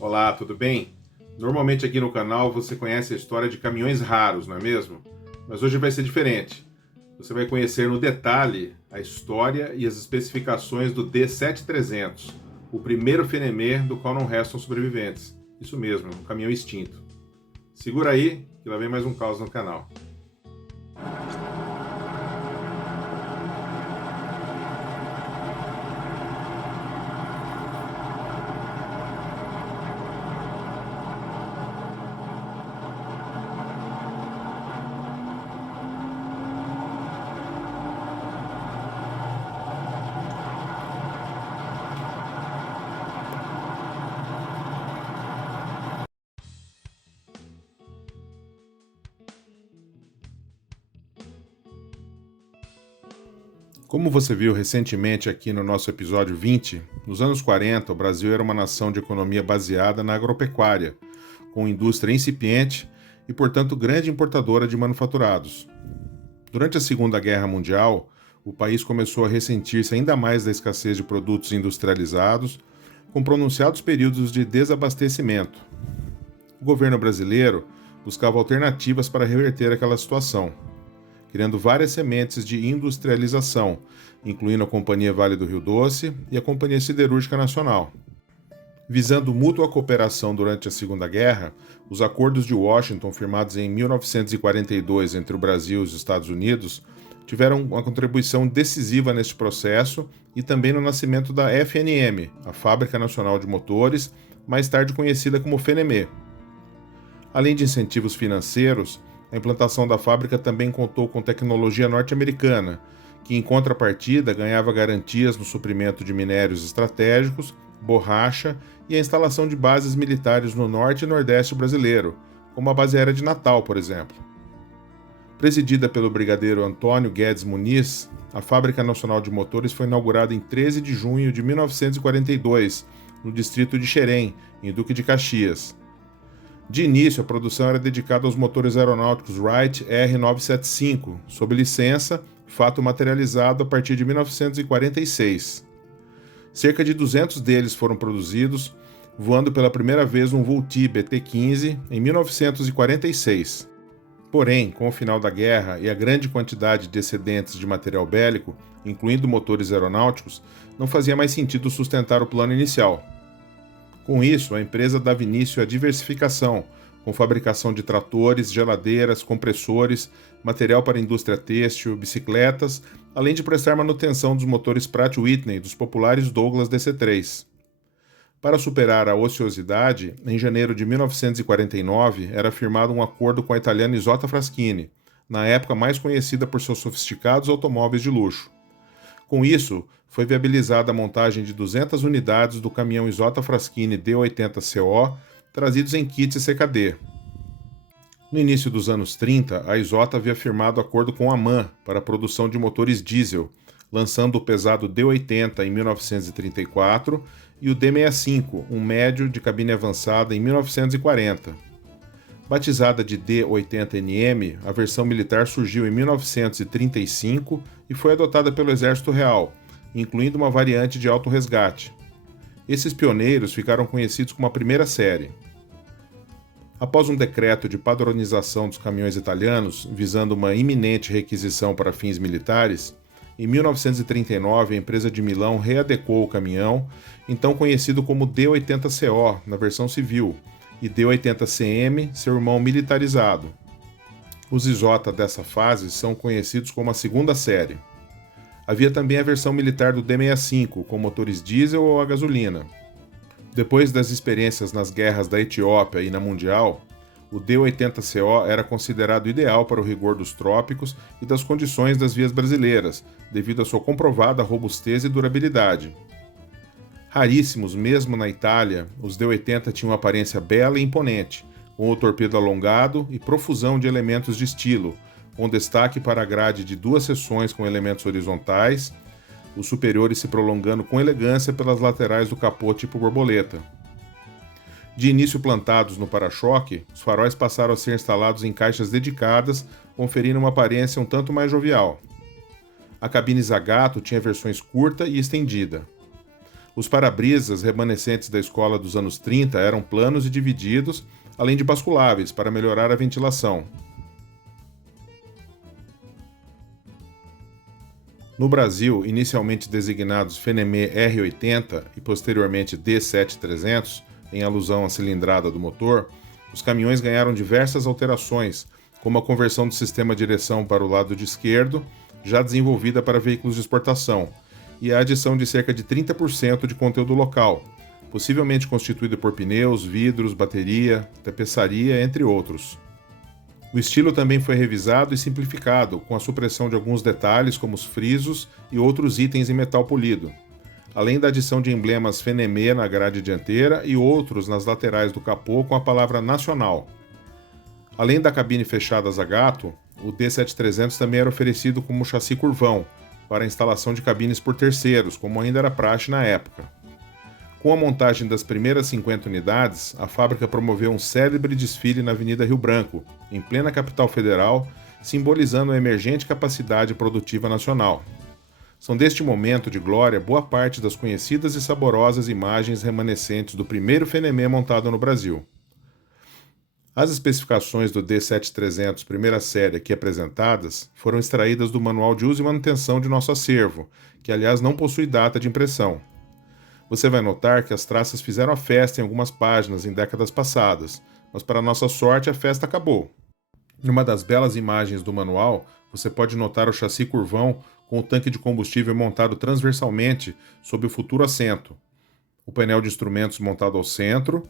Olá, tudo bem? Normalmente aqui no canal você conhece a história de caminhões raros, não é mesmo? Mas hoje vai ser diferente. Você vai conhecer no detalhe a história e as especificações do D7300, o primeiro Fenemê do qual não restam sobreviventes. Isso mesmo, um caminhão extinto. Segura aí, que lá vem mais um caos no canal. Como você viu recentemente aqui no nosso episódio 20, nos anos 40 o Brasil era uma nação de economia baseada na agropecuária, com indústria incipiente e, portanto, grande importadora de manufaturados. Durante a Segunda Guerra Mundial, o país começou a ressentir-se ainda mais da escassez de produtos industrializados, com pronunciados períodos de desabastecimento. O governo brasileiro buscava alternativas para reverter aquela situação, criando várias sementes de industrialização, incluindo a Companhia Vale do Rio Doce e a Companhia Siderúrgica Nacional. Visando mútua cooperação durante a Segunda Guerra, os Acordos de Washington, firmados em 1942 entre o Brasil e os Estados Unidos, tiveram uma contribuição decisiva neste processo e também no nascimento da FNM, a Fábrica Nacional de Motores, mais tarde conhecida como FNME. Além de incentivos financeiros, a implantação da fábrica também contou com tecnologia norte-americana, que em contrapartida ganhava garantias no suprimento de minérios estratégicos, borracha e a instalação de bases militares no norte e nordeste brasileiro, como a base aérea de Natal, por exemplo. Presidida pelo brigadeiro Antônio Guedes Muniz, a Fábrica Nacional de Motores foi inaugurada em 13 de junho de 1942, no distrito de Xerém, em Duque de Caxias. De início, a produção era dedicada aos motores aeronáuticos Wright R975, sob licença, fato materializado a partir de 1946. Cerca de 200 deles foram produzidos, voando pela primeira vez um Vultee BT-15 em 1946. Porém, com o final da guerra e a grande quantidade de excedentes de material bélico, incluindo motores aeronáuticos, não fazia mais sentido sustentar o plano inicial. Com isso, a empresa dava início à diversificação, com fabricação de tratores, geladeiras, compressores, material para a indústria têxtil, bicicletas, além de prestar manutenção dos motores Pratt Whitney dos populares Douglas DC-3. Para superar a ociosidade, em janeiro de 1949 era firmado um acordo com a italiana Isotta Fraschini, na época mais conhecida por seus sofisticados automóveis de luxo. Com isso, foi viabilizada a montagem de 200 unidades do caminhão Isotta Fraschini D80CO, trazidos em kits CKD. No início dos anos 30, a Isotta havia firmado acordo com a MAN para a produção de motores diesel, lançando o pesado D80 em 1934 e o D65, um médio de cabine avançada, em 1940. Batizada de D80NM, a versão militar surgiu em 1935 e foi adotada pelo Exército Real, incluindo uma variante de alto resgate. Esses pioneiros ficaram conhecidos como a primeira série. Após um decreto de padronização dos caminhões italianos, visando uma iminente requisição para fins militares, em 1939 a empresa de Milão readequou o caminhão, então conhecido como D80CO na versão civil, e D80CM, seu irmão militarizado. Os Isotta dessa fase são conhecidos como a segunda série. Havia também a versão militar do D65, com motores diesel ou a gasolina. Depois das experiências nas guerras da Etiópia e na Mundial, o D80CO era considerado ideal para o rigor dos trópicos e das condições das vias brasileiras, devido à sua comprovada robustez e durabilidade. Raríssimos mesmo na Itália, os D80 tinham uma aparência bela e imponente, com o torpedo alongado e profusão de elementos de estilo, com destaque para a grade de duas seções com elementos horizontais, os superiores se prolongando com elegância pelas laterais do capô tipo borboleta. De início plantados no para-choque, os faróis passaram a ser instalados em caixas dedicadas, conferindo uma aparência um tanto mais jovial. A cabine Zagato tinha versões curta e estendida. Os para-brisas remanescentes da escola dos anos 30 eram planos e divididos, além de basculáveis, para melhorar a ventilação. No Brasil, inicialmente designados Fenemê R80 e posteriormente D7300, em alusão à cilindrada do motor, os caminhões ganharam diversas alterações, como a conversão do sistema de direção para o lado de esquerdo, já desenvolvida para veículos de exportação, e a adição de cerca de 30% de conteúdo local, possivelmente constituído por pneus, vidros, bateria, tapeçaria, entre outros. O estilo também foi revisado e simplificado, com a supressão de alguns detalhes como os frisos e outros itens em metal polido, além da adição de emblemas Fenemê na grade dianteira e outros nas laterais do capô com a palavra Nacional. Além da cabine fechada a gato, o D7300 também era oferecido como chassi curvão, para a instalação de cabines por terceiros, como ainda era praxe na época. Com a montagem das primeiras 50 unidades, a fábrica promoveu um célebre desfile na Avenida Rio Branco, em plena capital federal, simbolizando a emergente capacidade produtiva nacional. São deste momento de glória boa parte das conhecidas e saborosas imagens remanescentes do primeiro Fenemê montado no Brasil. As especificações do D7300 primeira série aqui apresentadas foram extraídas do Manual de Uso e Manutenção de nosso acervo, que aliás não possui data de impressão. Você vai notar que as traças fizeram a festa em algumas páginas em décadas passadas, mas para nossa sorte a festa acabou. Numa das belas imagens do manual, você pode notar o chassi curvão com o tanque de combustível montado transversalmente sob o futuro assento, o painel de instrumentos montado ao centro,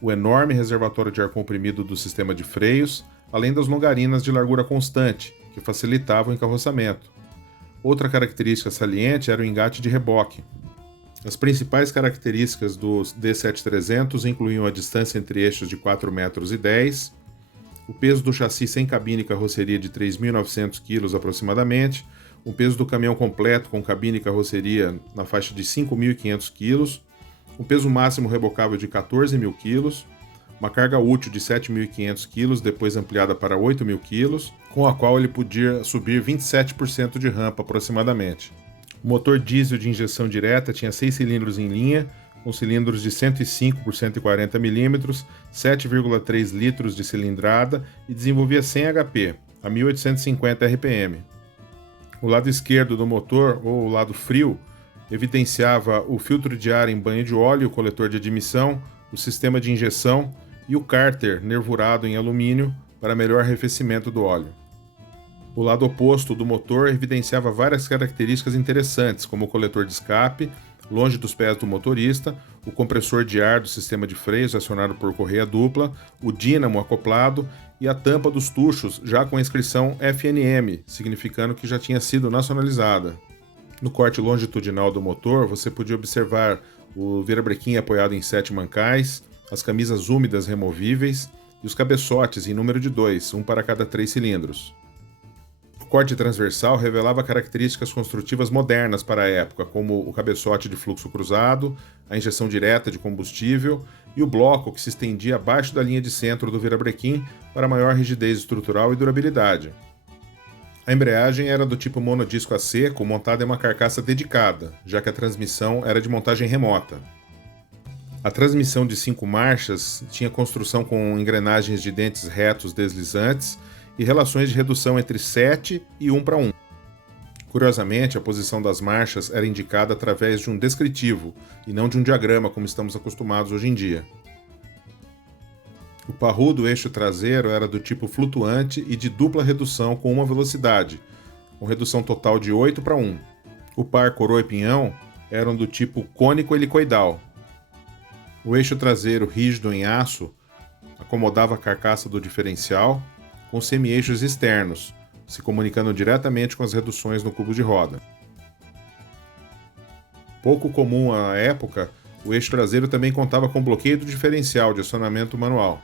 o enorme reservatório de ar comprimido do sistema de freios, além das longarinas de largura constante, que facilitavam o encarroçamento. Outra característica saliente era o engate de reboque. As principais características do D7300 incluíam a distância entre eixos de 4,10 metros, o peso do chassi sem cabine e carroceria de 3.900 kg aproximadamente, o peso do caminhão completo com cabine e carroceria na faixa de 5.500 kg, um peso máximo rebocável de 14.000 kg, uma carga útil de 7.500 kg, depois ampliada para 8.000 kg, com a qual ele podia subir 27% de rampa aproximadamente. O motor diesel de injeção direta tinha 6 cilindros em linha, com cilindros de 105 por 140 mm, 7,3 litros de cilindrada e desenvolvia 100 HP, a 1850 RPM. O lado esquerdo do motor, ou o lado frio, evidenciava o filtro de ar em banho de óleo, o coletor de admissão, o sistema de injeção e o cárter nervurado em alumínio para melhor arrefecimento do óleo. O lado oposto do motor evidenciava várias características interessantes, como o coletor de escape, longe dos pés do motorista, o compressor de ar do sistema de freios acionado por correia dupla, o dínamo acoplado e a tampa dos tuchos já com a inscrição FNM, significando que já tinha sido nacionalizada. No corte longitudinal do motor, você podia observar o virabrequim apoiado em 7 mancais, as camisas úmidas removíveis e os cabeçotes em número de 2, um para cada 3 cilindros. O corte transversal revelava características construtivas modernas para a época, como o cabeçote de fluxo cruzado, a injeção direta de combustível e o bloco que se estendia abaixo da linha de centro do virabrequim para maior rigidez estrutural e durabilidade. A embreagem era do tipo monodisco a seco, montada em uma carcaça dedicada, já que a transmissão era de montagem remota. A transmissão de 5 marchas tinha construção com engrenagens de dentes retos deslizantes e relações de redução entre 7 e 1:1. Curiosamente, a posição das marchas era indicada através de um descritivo e não de um diagrama como estamos acostumados hoje em dia. O parru do eixo traseiro era do tipo flutuante e de dupla redução com uma velocidade, com redução total de 8:1. O par coroa e pinhão eram do tipo cônico helicoidal. O eixo traseiro rígido em aço acomodava a carcaça do diferencial com semi-eixos externos, se comunicando diretamente com as reduções no cubo de roda. Pouco comum à época, o eixo traseiro também contava com bloqueio do diferencial de acionamento manual.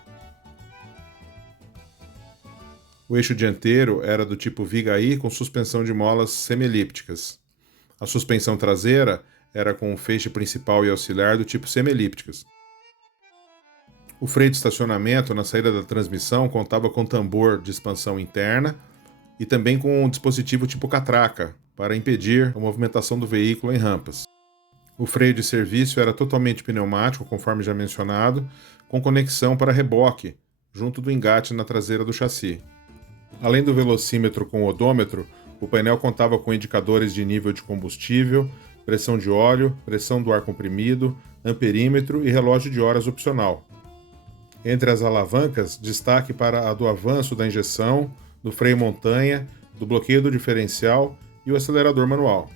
O eixo dianteiro era do tipo Vigaí com suspensão de molas semielípticas. A suspensão traseira era com o feixe principal e auxiliar do tipo semielípticas. O freio de estacionamento na saída da transmissão contava com tambor de expansão interna e também com um dispositivo tipo catraca, para impedir a movimentação do veículo em rampas. O freio de serviço era totalmente pneumático, conforme já mencionado, com conexão para reboque, junto do engate na traseira do chassi. Além do velocímetro com odômetro, o painel contava com indicadores de nível de combustível, pressão de óleo, pressão do ar comprimido, amperímetro e relógio de horas opcional. Entre as alavancas, destaque para a do avanço da injeção, do freio montanha, do bloqueio do diferencial e o acelerador manual.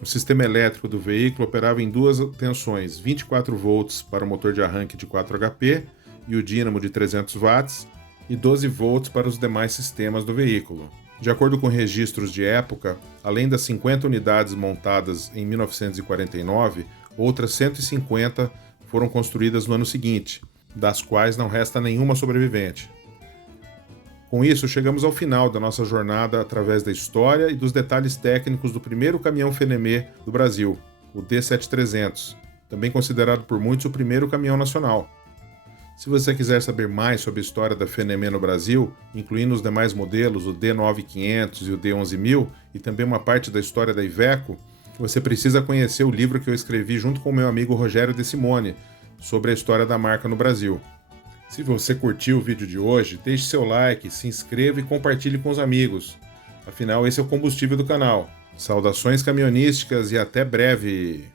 O sistema elétrico do veículo operava em duas tensões, 24 volts para o motor de arranque de 4 HP e o dínamo de 300 watts, e 12 volts para os demais sistemas do veículo. De acordo com registros de época, além das 50 unidades montadas em 1949, outras 150 foram construídas no ano seguinte, das quais não resta nenhuma sobrevivente. Com isso, chegamos ao final da nossa jornada através da história e dos detalhes técnicos do primeiro caminhão Fenemê do Brasil, o D7300, também considerado por muitos o primeiro caminhão nacional. Se você quiser saber mais sobre a história da Fenemê no Brasil, incluindo os demais modelos, o D9500 e o D11000, e também uma parte da história da Iveco, você precisa conhecer o livro que eu escrevi junto com meu amigo Rogério De Simone, sobre a história da marca no Brasil. Se você curtiu o vídeo de hoje, deixe seu like, se inscreva e compartilhe com os amigos. Afinal, esse é o combustível do canal. Saudações caminhonísticas e até breve!